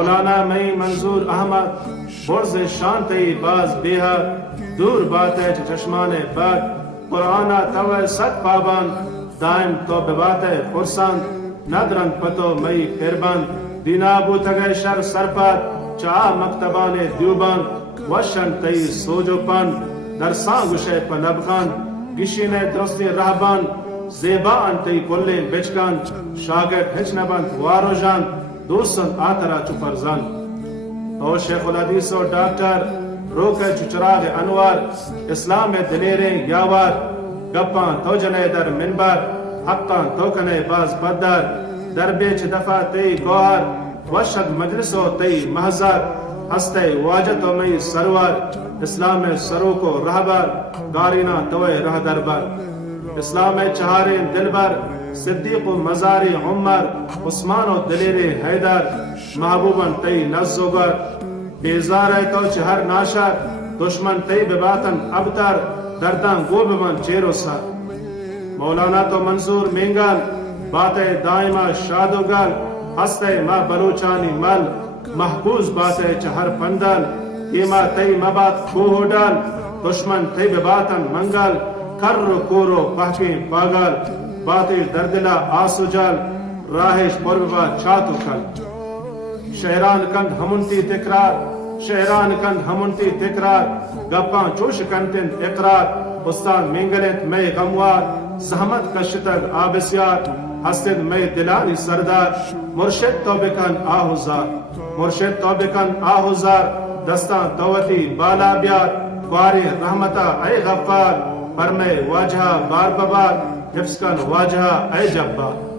مولانا مئی منظور احمد برز شان تئی باز بیہا دور بات ہے چشمان بد قرآن تو ست پابند دائم تو ببات پرسان ندرن پتو مئی پھربند دینا بو تگے شر سرپت چاہ مکتبان دیوبند وشن تئی سوجو پن درسان گشے پنبخان گشین درستی رہبان زیبا انتی کلے بچکان شاگرد ہچنبند وارو جان دوستن آترا چپرزان تو شیخ الحدیث و ڈاکٹر روکے چچراغ انوار اسلام دلیریں یاوار گپان تو جنے در منبر حقان تو کنے باز بدر در بیچ دفع تی گوہر وشد مجلس و تی محضر ہستے واجت و مئی سرور اسلام سرو کو رہبر گارینا توے رہ دربر اسلام چہاریں دلبر صدیق و مزاری عمر عثمان و دلیر حیدر محبوباً تی نزوگر بیزار ہے تو چہر ناشر دشمن تی بباتن ابتر دردان گوبمن چیرو سر مولانا تو منظور مینگل بات دائمہ شادوگل ہستے ما بلوچانی مل محفوظ بات چہر پندل ایما تی مبات کوہ ڈال دشمن تی بباتن منگل کر کورو پہکی پاگل باطل دردلا آسو جال راہش پربا چاتو کل شہران کند ہمنتی تکرار شہران کند ہمنتی تکرار گپان چوش کنتن اقرار استان مینگلت میں غموار زحمت کشتگ آبسیار حسن میں دلانی سردار مرشد تو بکن آہوزار مرشد تو بکن آہوزار دستان توتی بالا بیار باری رحمتا اے غفار فرمے واجہ بار ببار حفظ کن واجہ اے جبار